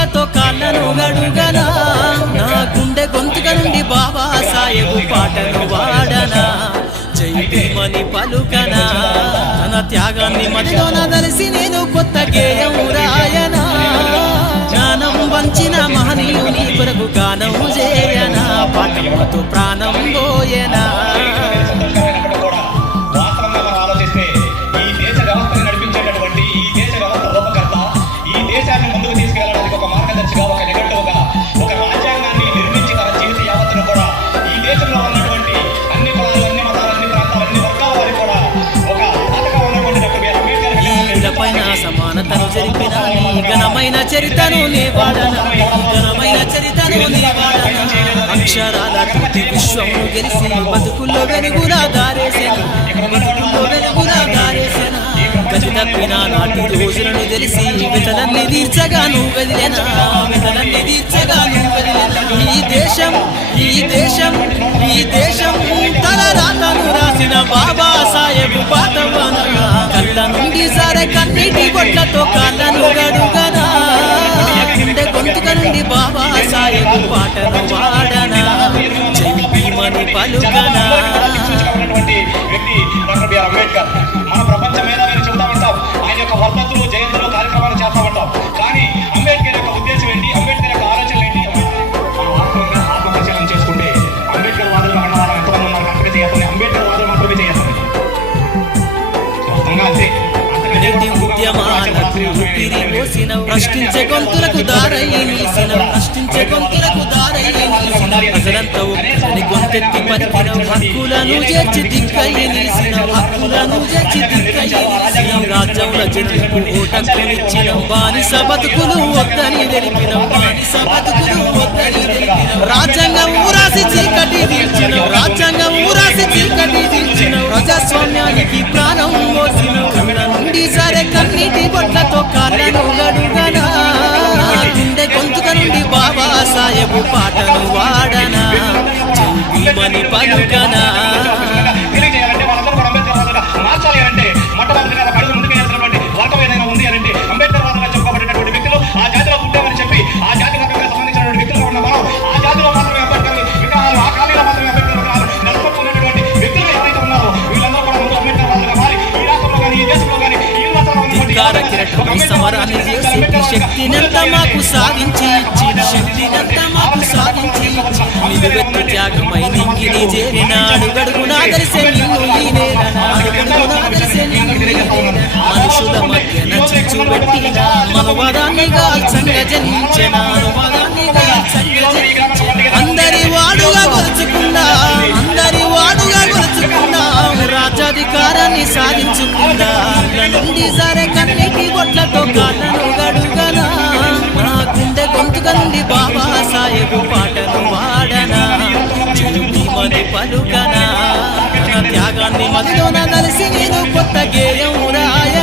బొట్లతో కాళ్ళను గడుగనా నా గుండె గొంతుక నుండి బాబా సాహెబు పాటను వాడనా జై భీమని పలుకనా తన త్యాగాన్ని మదిలోన దలిసి నేను కొత్త గేయం రాయనా జ్ఞానం వంచిన మహనీయుని కొరకు గానం చేయనా పాఠముతో ప్రాణం పోయనా సమానతను జరిపిన ఘనమైన చరితను నీ వాడనా ఘనమైన చరితను నీ వాడనా అక్షరాల తోటి విశ్వము గెలిసి బతుకుల్లో వెలుగులా దారేసేనా బతుకుల్లో వెలుగులా దారేసేనా గతి తప్పిన నాటి రోజులను తెలిసి వితలన్నీ తీర్చగా నువ్వు వదిలేనా వితలన్నీ తీర్చగా నువ్వు వదిలేనా ఈ దేశం తల రాతను రాసిన బాబా సాహెబు పాటవనా కళ్ళ నుండి సరే కన్నీటి బొట్లతో కాళ్ళను గడుగనా గుండె గొంతుక నుండి బాబా సాహెబు పాటను వాడనా జై భీమని పలుకనా అంబేద్కర్ మన ప్రపంచ మేధావిని చెబుతా ఉంటాం ఆయన యొక్క వర్ధంతులు జయంతులు కార్యక్రమాలు చేస్తా ఉంటాం కానీ అంబేద్కర్ యొక్క ఉద్దేశం ఏంటి అంబేద్కర్ యొక్క ఆలోచనలు ఏంటి ఆత్మపరిశీలన చేసుకుంటే అంబేద్కర్ వాదులు అన్న వాళ్ళు ఎంతమంది ఉన్నారు కరెక్ట్గా చేయాలని అంబేద్కర్ వాదులు మాత్రమే చేయాలి అంతే ప్రశ్నించే గొంతులకు దారయ్యి నిలిసినవు ప్రశ్నించే గొంతులకు దారయ్యి నిలిసినవు ప్రజలంతా ఒక్కని గొంతెత్తి పలికినవు హక్కులను చేర్చి దిక్కయ్యి నిలిసినవు హక్కులను చేర్చి దిక్కయ్యి నిలిసినవు రాజ్యంలో జనులకు ఓటక్కునిచ్చినవు బానిస బతుకులు వద్దని తెలిపినవు బానిస బతుకులు వద్దని తెలిపినవు రాజ్యాంగం ఊరాసి చీకటి తీర్చినవు రాజ్యాంగం ఊరాసి చీకటి తీర్చినవు ప్రజాస్వామ్యానికి ప్రాణం మోసినవు కళ్ళ నుండి సరే కన్నీటి బొట్లతో కాళ్ళను గడుగనా గుండె గొంతుక నుండి బాబా సాహెబు పాటను వాడనా జై భీమని పలుకనా తెలియజేయాలంటే వాళ్ళందరూ కూడా అంబేద్కర్ వాదులుగా మార్చాలి అంటే మొట్టమొదటిగా కడుగు ముందుకు వేసినటువంటి వర్గం ఏదైనా ఉంది అంటే అంబేద్కర్ వాదులుగా చెప్పబడినటువంటి వ్యక్తులు ఆ జాతిలో పుట్టామని చెప్పి ఆ జాతి వర్గంగా సంబంధించినటువంటి వ్యక్తులు ఉన్న మనం ఆ జాతిలో మాత్రమే అంబేద్కర్ విగ్రహాలు ఆ ఖాళీలో మాత్రమే అంబేద్కర్ విగ్రహాలు నెలకొల్పుకున్నటువంటి వ్యక్తులు ఎవరైతే ఉన్నారో వీళ్ళందరూ కూడా ముందు అంబేద్కర్ వాదులుగా మారి ఈ రాష్ట్రంలో కానీ ఈ దేశంలో కానీ సమరాన్ని చేసి శక్తినంత మాకు సాధించి ఇచ్చిన శక్తినంత మాకు సాధించి నిలువెత్తు త్యాగమై నింగిని చేరినాడు గడుగునా తెలిసే నిన్ను ఈ నేలనా గడుగునా తెలిసే మనుషుల మధ్యన చిచ్చు పెట్టిన మనవాదాన్ని గాల్చంగా జనించిన మనవాదాన్ని గాల్చంగా జనించిన అందరి వాడుగా గొలుచుకున్నా అందరి వాడుగా గొలుచుకున్నా రాజ్యాధికారాన్ని సాధించుకున్నా నుండి సరే కన్నీటి బొట్లతో కాళ్ళను గడుగనా నా గుండె గొంతుక నుండి బాబా సాహెబు పాటను వాడనా జై భీమని పలుకనా తన త్యాగాన్ని మదిలోన కలిసి నేను కొత్త గేయం రాయ